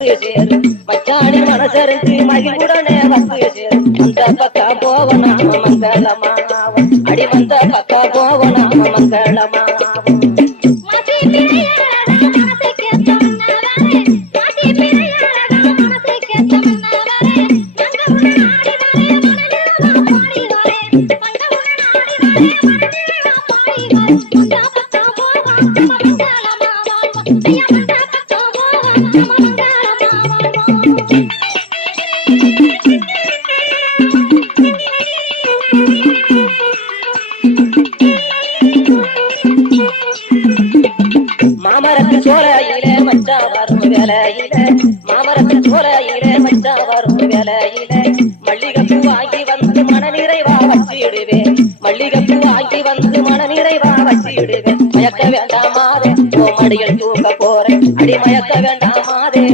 மச்சாணி மனசரிஞ்சு மகிழ்வுடனே வந்து சேரும் அந்த பக்கம் போவனாம மங்களமாவும் அடி வந்த பக்கம் போவனாம மங்களமாவும் மாமரத்து சோலையிலே மச்சா வரும் வேலையிலே மாமரத்து சோலையிலே மச்சா வரும் வேலையிலே மல்லிகைப்பூ வாங்கி வந்து மன நிறைவா வச்சிடுவேன் மல்லிகைப்பூ வாங்கி வந்து மன நிறைவா வச்சிடுவேன் மயக்க வேண்டாமாதே ஓ மடியில் தூக்க போறேன் அடி மயக்க வேண்டாமாதே